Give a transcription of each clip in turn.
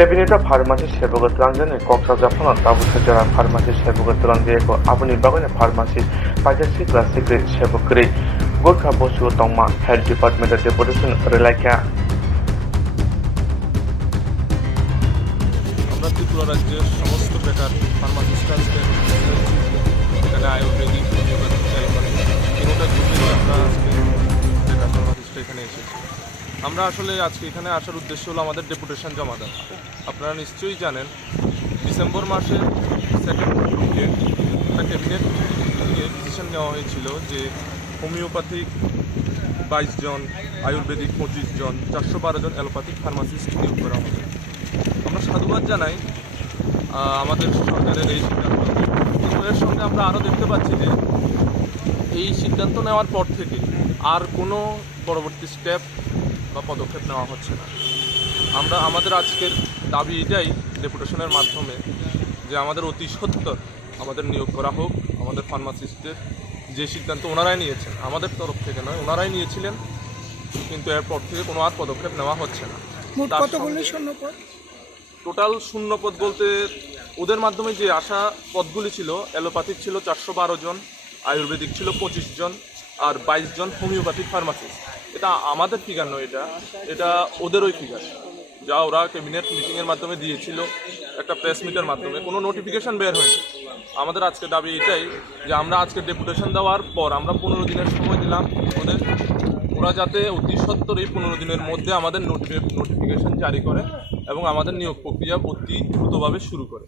캐비넷과 파르마시 세부가 들어앉는 koksajaphana tabusajara 파르마시 세부가 들어앉고 아버니 바가네 파르마시 파자시 클래식의 세부그리 Gorkha Basu তংমা health ডিপার্টমেন্টের deputation রেলাইকা আমরা ত্রিপুরা রাজ্যের সমস্ত বেকার ফার্মাসিস্টদের এখানে আয়ুর্বেদিক হোমিওপ্যাথি তিনটা গ্রুপে আমরা আজকে বেকার ফার্মাসিস্ট এখানে এসেছি। আমরা আসলে আজকে এখানে আসার উদ্দেশ্য হলো আমাদের ডেপুটেশন জমা দেওয়া। আপনারা নিশ্চয়ই জানেন ডিসেম্বর মাসের সেকেন্ড উইকে একটা ক্যাবিনেট থেকে ডিসিশন নেওয়া হয়েছিল যে হোমিওপ্যাথিক 22 জন, আয়ুর্বেদিক 25 জন, 412 জন অ্যালোপ্যাথিক ফার্মাসিস্ট নিয়োগ করা হবে। আমরা সাধুবাদ জানাই আমাদের সরকারের এই সিদ্ধান্ত। এর সঙ্গে আমরা আরও দেখতে পাচ্ছি যে এই সিদ্ধান্ত নেওয়ার পর থেকে আর কোনো পরবর্তী স্টেপ বা পদক্ষেপ নেওয়া হচ্ছে না। আমরা আমাদের আজকের দাবি এটাই ডেপুটেশনের মাধ্যমে যে আমাদের অতি সত্বর আমাদের নিয়োগ করা হোক। আমাদের ফার্মাসিস্টদের যে সিদ্ধান্ত ওনারাই নিয়েছেন, আমাদের তরফ থেকে নয়, ওনারাই নিয়েছিলেন, কিন্তু এরপর থেকে কোনো আর পদক্ষেপ নেওয়া হচ্ছে না। টোটাল শূন্যপদ বলতে ওদের মাধ্যমে যে আশা পদগুলি ছিল, অ্যালোপ্যাথিক ছিল 412 জন, আয়ুর্বেদিক ছিল 25 জন, আর 22 জন হোমিওপ্যাথিক ফার্মাসিস্ট। এটা আমাদের ফিগার নয়, এটা ওদেরই ফিগার, যা ওরা ক্যাবিনেট মিটিংয়ের মাধ্যমে দিয়েছিল, একটা প্রেস মিটের মাধ্যমে, কোনো নোটিফিকেশান বের হয়নি। আমাদের আজকে দাবি এটাই যে আমরা আজকে ডেপুটেশন দেওয়ার পর আমরা 15 দিনের সময় দিলাম ওরা যাতে অতি সত্বর এই 15 দিনের মধ্যে আমাদের নোটিফিকেশান জারি করে এবং আমাদের নিয়োগ প্রক্রিয়া অতি দ্রুতভাবে শুরু করে।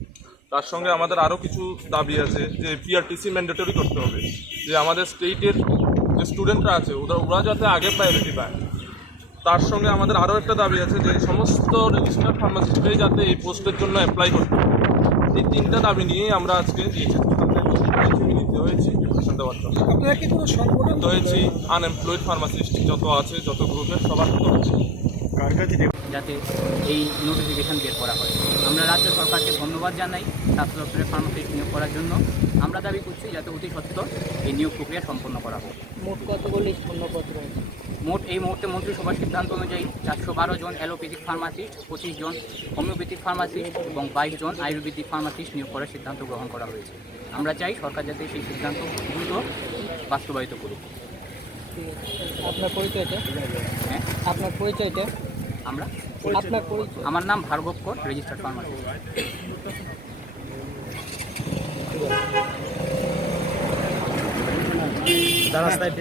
তার সঙ্গে আমাদের আরও কিছু দাবি আছে যে পিআরটিসি ম্যান্ডেটরি করতে হবে, যে আমাদের স্টেটের যে স্টুডেন্টরা আছে ওরা যাতে আগে প্রায়োরিটি পায়। তার সঙ্গে আমাদের আরও একটা দাবি আছে যে সমস্ত রেজিস্টার্ড ফার্মাসিস্টরাই যাতে এই পোস্টের জন্য অ্যাপ্লাই করতে পারে। এই তিনটা দাবি নিয়েই আমরা আজকে মিলিত হয়েছি ডেপুটেশন দেওয়ার জন্য। হয়েছি আনএমপ্লয়েড ফার্মাসিস্ট যত আছে, যত গ্রুপের সবার হচ্ছে যাতে এই নোটিফিকেশান বের করা হয়। আমরা রাজ্য সরকারকে ধন্যবাদ জানাই স্বাস্থ্য দপ্তরের ফার্মাসিস্ট নিয়োগ করার জন্য। আমরা দাবি করছি যাতে অতি সত্বর এই নিয়োগ প্রক্রিয়া সম্পন্ন করা হোক। মোট কতগুলি শূন্যপত্র আছে? মোট এই মুহূর্তে মন্ত্রিসভার সিদ্ধান্ত অনুযায়ী 412 জন অ্যালোপ্যাথিক ফার্মাসিস্ট, 25 জন হোমিওপ্যাথিক ফার্মাসিস্ট এবং 22 জন আয়ুর্বেদিক ফার্মাসিস্ট নিয়োগ করার সিদ্ধান্ত গ্রহণ করা হয়েছে। আমরা চাই সরকার যাতে সেই সিদ্ধান্ত দ্রুত বাস্তবায়িত করুক। আপনার পরিচয়টা? হ্যাঁ, আপনার পরিচয়টা? আপনার পরিচয়? আমার নাম ভার্গব কর, রেজিস্টার্ড ফার্মাসিস্ট। রাস্তায়